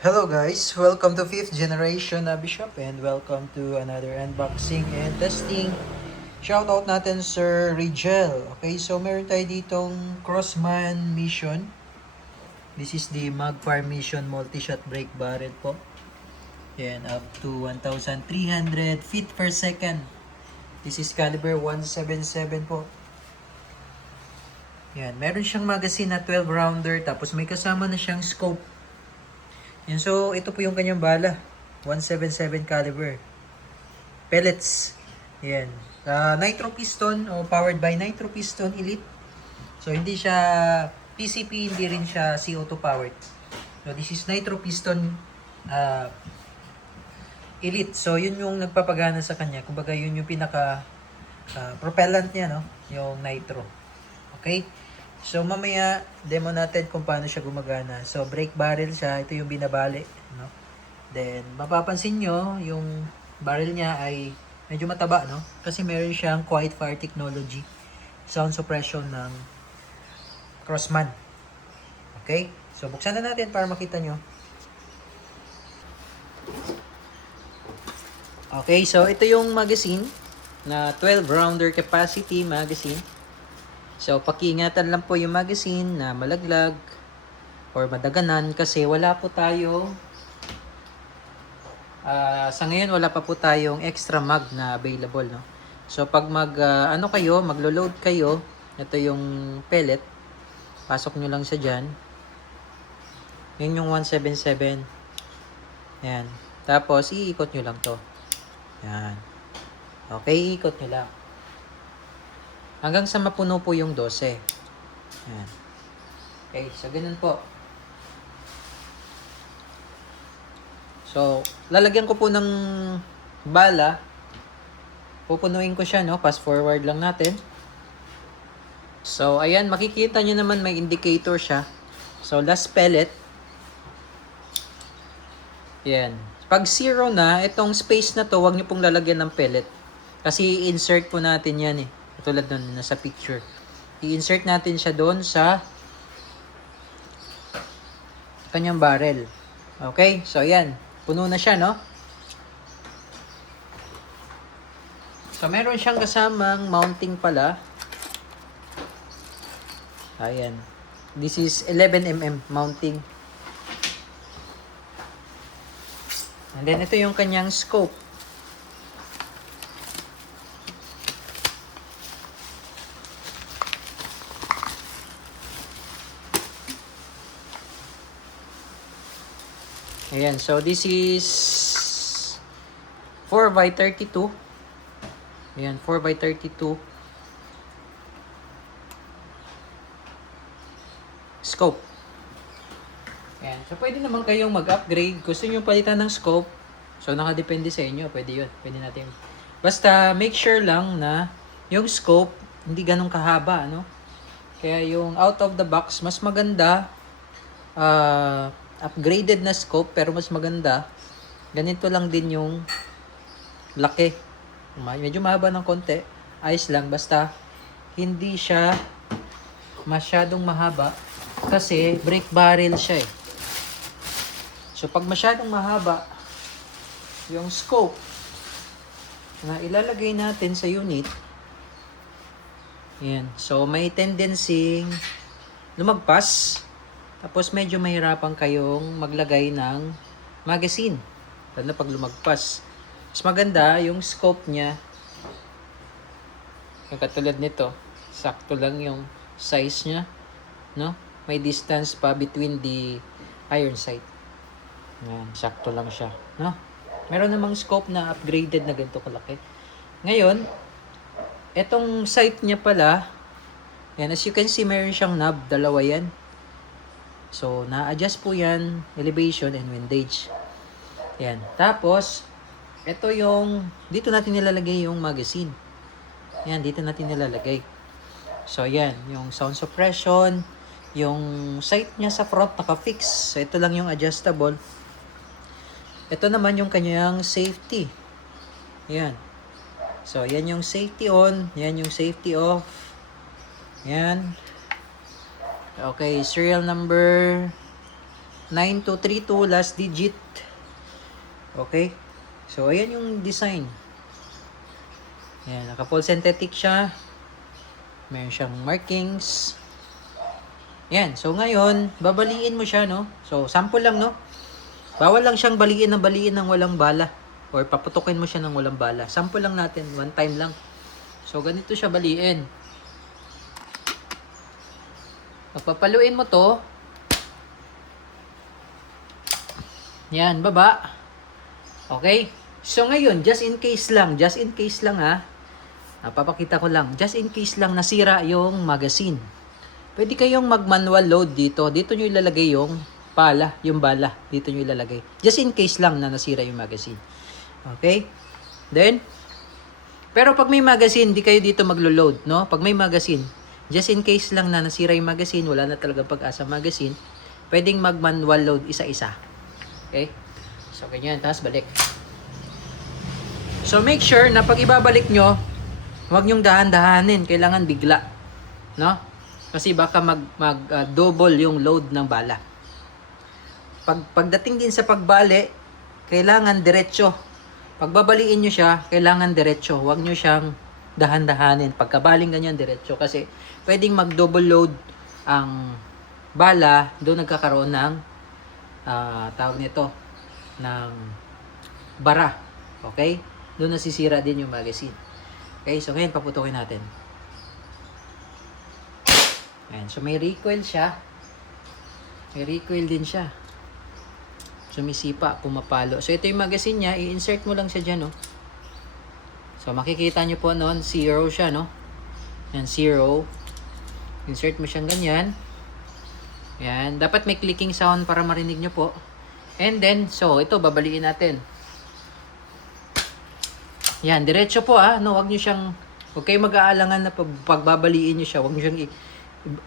Hello guys, welcome to 5th generation na Bishop and welcome to another unboxing and testing. Shoutout natin Sir Rigel. Okay, so meron tayo ditong Crossman Mission. This is the Magfire Mission multi-shot brake barrel po. Yan, up to 1,300 feet per second. This is caliber 177 po. Yan, meron siyang magazine na 12 rounder tapos may kasama na siyang scope. Yan, so ito po yung kanyang bala. 177 caliber. Pellets. Yan. Nitro piston o powered by nitro piston elite. So hindi siya PCP, hindi rin siya CO2 powered. So this is nitro piston elite. So yun yung nagpapagana sa kanya. Kumbaga yun yung pinaka propellant niya, no? Yung nitro. Okay? So mamaya demo natin kung paano siya gumagana. So brake barrel siya, ito yung binabali, no? Then mapapansin nyo yung barrel niya ay medyo mataba, no? Kasi meron siyang quiet fire technology, sound suppression ng Crossman. Okay? So buksan na natin para makita nyo. Okay, so ito yung magazine na 12 rounder capacity magazine. So, pakiingatan lang po yung magazine na malaglag or madaganan kasi wala po tayo sa ngayon wala pa po tayong extra mag na available, no? So, pag maglo-load kayo, ito yung pellet, pasok nyo lang siya dyan. Yun yung 177. Yan. Tapos, iikot nyo lang to. Yan. Okay, iikot nyo lang. Hanggang sa mapuno po yung 12. Ayan. Okay, so ganun po. So, lalagyan ko po ng bala. Pupunuin ko siya, no? Fast forward lang natin. So, ayan, makikita nyo naman may indicator siya. So, last pellet. Ayan. Pag 0 na, itong space na to, huwag nyo pong lalagyan ng pellet. Kasi insert po natin yan eh. Tulad nun, nasa picture. I-insert natin siya doon sa kanyang barrel. Okay? So, ayan. Puno na siya, no? So, meron siyang kasamang mounting pala. Ayan. This is 11mm mounting. And then, ito yung kanyang scope. Ayan, so this is 4x32. Ayan, 4x32 scope. Ayan, so pwede naman kayong mag-upgrade. Gusto nyo palitan ng scope, so nakadepende sa inyo. Pwede yun, pwede natin. Basta make sure lang na yung scope hindi ganun kahaba, no? Kaya yung out of the box, mas maganda upgraded na scope pero mas maganda. Ganito lang din yung laki. Medyo mahaba ng konti. Ayos lang. Basta hindi siya masyadong mahaba kasi brake barrel siya eh. So pag masyadong mahaba yung scope na ilalagay natin sa unit, yan. So may tendency lumagpas. Tapos medyo mahirapan kayong maglagay ng magazine. Lalo na pag lumagpas. Mas maganda yung scope niya. Yung katulad nito. Sakto lang yung size niya. No? May distance pa between the iron sight. Yan, sakto lang siya. No? Meron namang scope na upgraded na ganito kalaki. Ngayon, etong sight niya pala, yan, as you can see, meron siyang knob. Dalawa yan. So, na-adjust po yan, elevation and windage. Yan. Tapos, ito yung, dito natin nilalagay yung magazine. Yan, dito natin nilalagay. So, yan. Yung sound suppression, yung sight niya sa front naka-fix. So, ito lang yung adjustable. Ito naman yung kanyang safety. Yan. So, yan yung safety on. Yan yung safety off. Yan. Okay, serial number 9232 last digit. Okay? So, ayan yung design. Ayan, naka-full synthetic siya. Meron siyang markings. Ayan, so ngayon, babaliin mo siya, no? So, sample lang, no? Bawal lang siyang baliin ng walang bala. Or paputukin mo siya ng walang bala. Sample lang natin, one time lang. So, ganito siya baliin. Pagpapaluin mo to. Yan, baba. Okay? So, ngayon, just in case lang ha. Papakita ko lang. Just in case lang nasira yung magazine. Pwede kayong mag-manual load dito. Dito nyo ilalagay yung bala. Dito nyo ilalagay. Just in case lang na nasira yung magazine. Okay? Then, pero pag may magazine, di kayo dito maglo-load, no? Pag may magazine, just in case lang na nasira yung magazine, wala na talagang pag-asa magazine, pwedeng mag-manual load isa-isa. Okay? So, ganyan. Tapos, balik. So, make sure na pag ibabalik nyo, huwag nyong dahan-dahanin. Kailangan bigla. No? Kasi baka double yung load ng bala. Pagdating din sa pagbali, kailangan diretso. Pagbabaliin nyo siya, kailangan diretso. Huwag nyo siyang dahan-dahanin. Pagkabaling ganyan, diretso. Kasi pwedeng mag-double load ang bala, doon nagkakaroon ng tawag nito, ng bara. Okay? Doon nasisira din yung magazine. Okay, so ngayon paputukin natin. Ayan, so may recoil siya. May recoil din siya. Sumisipa, pumapalo. So ito yung magazine niya, i-insert mo lang siya dyan, no? So makikita nyo po noon, 0 siya, no? Yan, 0. Insert mo siyang ganyan. Yan, dapat may clicking sound para marinig nyo po. And then, so ito, babaliin natin. Yan, diretso po no? Huwag kayong mag-aalangan na pagbabaliin nyo siya. Huwag nyo siyang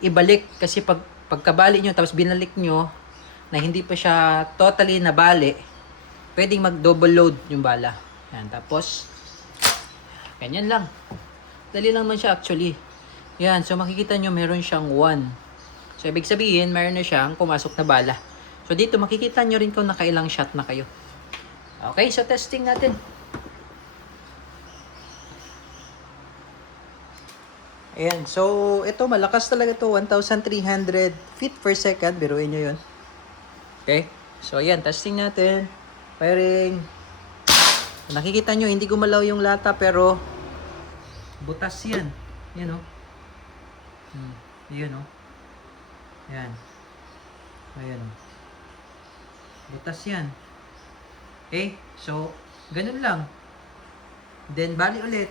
ibalik kasi pagkabali nyo tapos binalik nyo na hindi pa siya totally nabali, pwedeng mag-double load yung bala. Yan, tapos ganyan lang. Dali lang man siya actually. Yan, so makikita nyo meron siyang 1. So ibig sabihin, meron na siyang pumasok na bala. So dito makikita nyo rin kung nakailang shot na kayo. Okay, so testing natin. Ayan, so ito malakas talaga to, 1,300 feet per second, biruin nyo yun. Okay, so ayan, testing natin. Firing. Nakikita nyo, hindi gumalaw yung lata pero butas yan. Yan o. Yan o. Ayan. Ayan o. Butas yan. Okay, so ganun lang. Then bali ulit.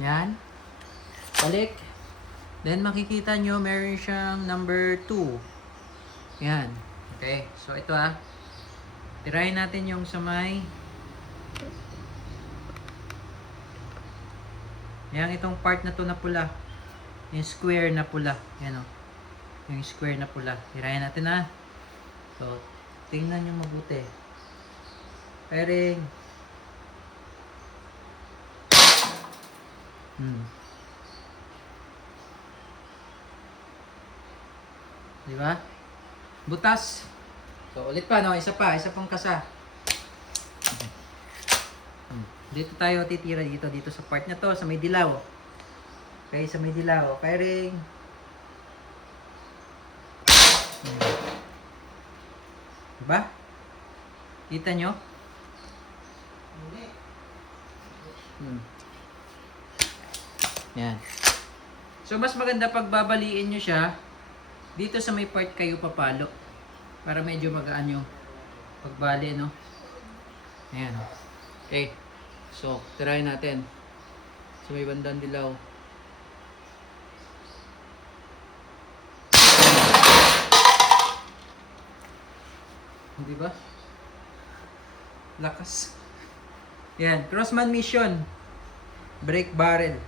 Yan. Balik. Then makikita nyo meron siyang number 2. Yan. Okay. So ito tirahin natin yung sa may yan, itong part na to na pula. Yung square na pula. Yan o. Yung square na pula. Tirahin natin So, tingnan nyo mabuti. Pairing. Diba? Butas. So, ulit pa, no? Isa pang kasa. Dito tayo titira dito sa part na to, sa may dilaw. Okay, sa may dilaw. Firing. Diba? Kita nyo? Yan. So, mas maganda pag babaliin nyo siya, dito sa may part kayo papalo. Para medyo magaan yung pagbali, no? Ayan. Okay. So, tirahin natin. So, may bandang dilaw. Di ba? Lakas. Yan. Crossman mission. Break barrel.